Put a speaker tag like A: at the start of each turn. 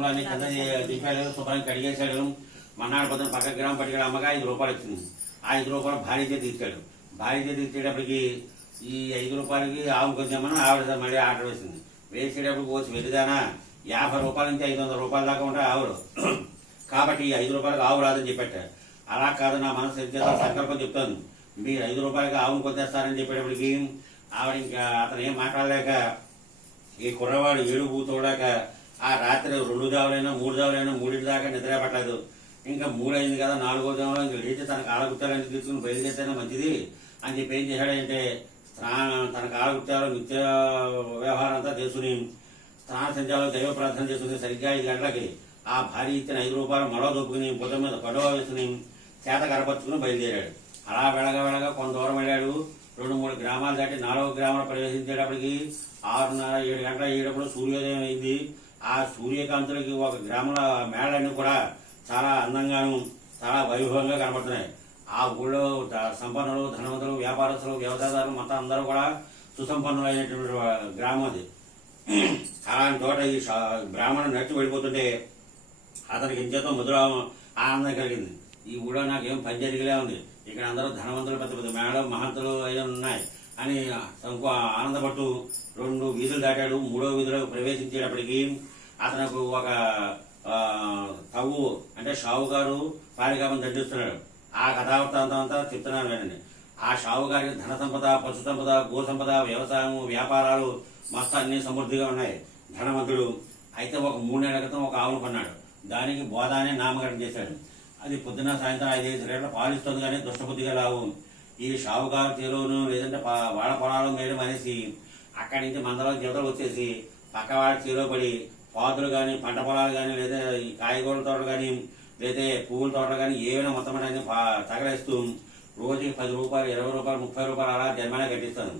A: తుమ్ములు అన్ని కింద దింపాడు శుభ్రం కడిగేశాడు. మన్నాడు పొద్దున పక్క గ్రామ పట్టుకెళ్ళి అమ్మగా ఐదు రూపాయలు వచ్చింది ఆ ఐదు రూపాయలు భార్య చేతి ఇచ్చాడు. భార్య చేతి ఇచ్చేటప్పటికి ఈ ఐదు రూపాయలకి ఆవు కొంచెమని ఆవిడ మళ్ళీ ఆర్డర్ వేసింది. వేసేటప్పుడు పోసి వెళ్ళిదానా యాభై రూపాయల నుంచి ఐదు వందల రూపాయల దాకా ఉంటాయి ఆవులు. కాబట్టి ఈ ఐదు రూపాయలకు ఆవు రాదని చెప్పాట. అలా కాదు నా మనసు చేత సంకల్పం చెప్తాను మీరు ఐదు రూపాయలకి ఆవును కొద్దేస్తారని చెప్పేటప్పటికి ఆవిడ ఇంకా అతను ఏం మాట్లాడలేక ఈ కుర్రవాడు ఏడు తోడాక ఆ రాత్రి రెండు దావులైనా మూడు దావులైనా మూడింటి దాకా నిద్ర పట్టలేదు. ఇంకా మూడైంది కదా నాలుగో జాములో ఇంకా లేచి తన కాలగుత్తాలని తీసుకుని బయలుదేరితేనే మంచిది? అని చెప్పి ఏం చేశాడంటే స్నానం తన కాలగుత్తాలు నిత్య వ్యవహారం అంతా చేసుకుని స్నాన సంధ్యాలో దైవ ప్రార్థన చేసుకుని సరిగ్గా ఐదు గంటలకి ఆ భార్య ఇచ్చిన ఐదు రూపాయలు మరో దొప్పుకుని బుధం మీద పడవ వేసుకుని చేత కరపరుచుకుని బయలుదేరాడు. అలా వెళ్ళగా వెళ్ళగా కొంత దూరం వెళ్ళాడు. రెండు మూడు గ్రామాలు దాటి నాలుగో గ్రామాలు ప్రవేశించేటప్పటికి ఆరున్నర ఏడు గంటల అయ్యేటప్పుడు సూర్యోదయం అయింది. ఆ సూర్యకాంతులకి ఒక గ్రామంలో మేళన్నీ కూడా చాలా అందంగాను చాలా వైభవంగా కనబడుతున్నాయి. ఆ ఊళ్ళో సంపన్నులు ధనవంతులు వ్యాపారస్తులు వ్యవసాయదారులు మొత్తం అందరూ కూడా సుసంపన్నులైనటువంటి గ్రామం అది. అలాంటి చోట ఈ బ్రాహ్మణ బ్రాహ్మణుడు నడిచి వెళ్ళిపోతుంటే అతనికి ఎంచేతో మధుర ఆనందం కలిగింది. ఈ ఊళ్ళో నాకేం పని జరిగేలా ఉంది. ఇక్కడ అందరూ ధనవంతులు పెద్ద పెద్ద మేడం మహంతులు అవి ఉన్నాయి. అని సంకు ఆనందపడుతూ రెండు వీధులు దాటాడు. మూడో వీధిలో ప్రవేశించేటప్పటికి అతనకు ఒక తవ్వు అంటే షావుగారు పారికామని దండిస్తున్నాడు ఆ కథావృత్తాంతం అంతా చెప్తున్నాను వినండి. ఆ షావుగారికి ధన సంపద పశు సంపద గో సంపద వ్యవసాయం వ్యాపారాలు మస్తు అన్ని సమృద్ధిగా ఉన్నాయి. ధనవంతుడు అయితే ఒక మూడు నెలల క్రితం ఒక ఆవును కొన్నాడు. దానికి బోధ అనే నామకరణం చేశాడు. అది పొద్దున సాయంత్రం ఐదు ఐదు రేట్ల పాలిస్తుంది కానీ దుష్టబుద్ధిగా లావు. ఈ షావుకారు చెరువును లేదంటే వాడ పొలాలు మేడం అనేసి అక్కడి నుంచి మందలో జీవితాలు వచ్చేసి పక్క వాళ్ళ చెరువు పడి పాదులు కానీ పంట పొలాలు కానీ లేదా ఈ కాయగూరల తోటలు కానీ లేదా పువ్వుల తోటలు కానీ ఏమైనా మొత్తం అనేది తగలేస్తూ రోజుకి పది రూపాయలు ఇరవై రూపాయలు ముప్పై రూపాయలు అలా జరిమానా కట్టిస్తాను.